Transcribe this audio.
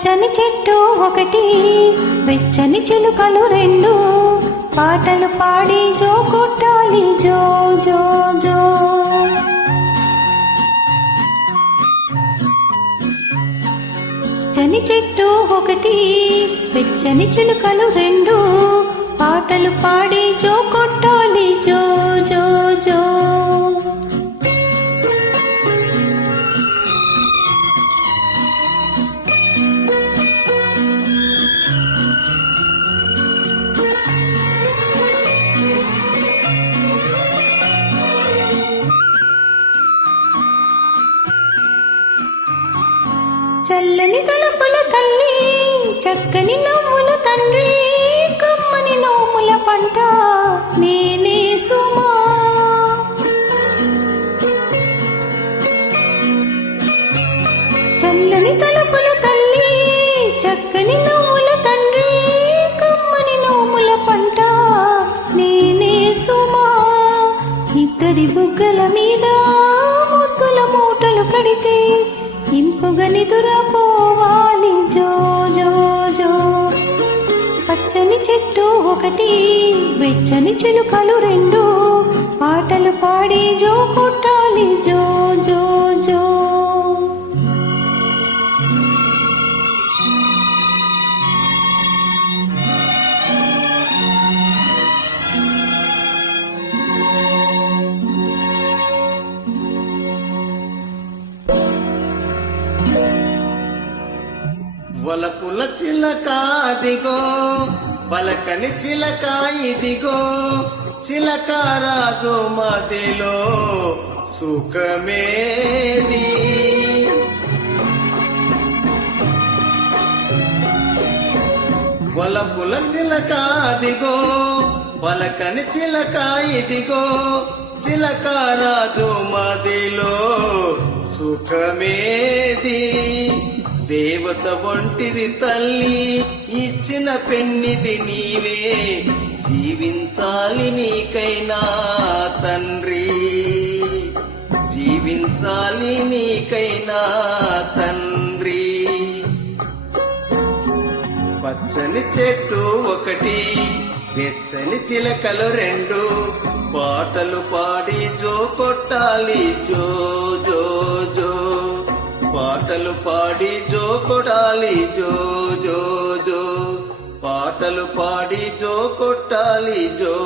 పచ్చని చెట్టు ఒకటి, వెచ్చని చిలుకలు రెండు, పాటలు పాడి జో కొట్టాలి జో జో జో. పచ్చని చెట్టు ఒకటి, వెచ్చని చిలుకలు రెండు, పాటలు పాడి జో కొట్టాలి జో జో జో. చల్లని తలుపుల తల్లి, చక్కని నవ్వుల తండ్రి, కమ్మని నోముల పంట నేనే సుమా. చల్లని తలుపుల తల్లి, చక్కని నవ్వుల తండ్రి, కమ్మని నోముల పంట నేనే సుమా. ఇద్దరి బుగ్గల మీద ముద్దుల మూటలు కడితే ఇంపుగా నిదురపోవాలి జో జో జో. పచ్చని చెట్టు ఒకటి, వెచ్చని చిలుకలు రెండు, పాటలు పాడి జో కొట్టాలి జో జో జో. వలపుల చిలక అదిగో, పలకని చిలక ఇదిగో, చిలక రాజు మదిలో సుఖమేది. వలపుల చిలక అదిగో, పలకని చిలక ఇదిగో, చిలక రాజు మదిలో సుఖమేది. దేవత వంటిది తల్లి, ఇచ్చిన పెన్నిది నీవే, జీవించాలి నీకైనా తండ్రి, జీవించాలి నీకైనా తండ్రి. పచ్చని చెట్టు ఒకటి, వెచ్చని చిలకలు రెండు, పాటలు పాడి జో కొట్టాలి జో జో జో. పాటలు పాడి జో కొట్టాలి జో జో జో. పాటలు పాడి జో కొట్టాలి జో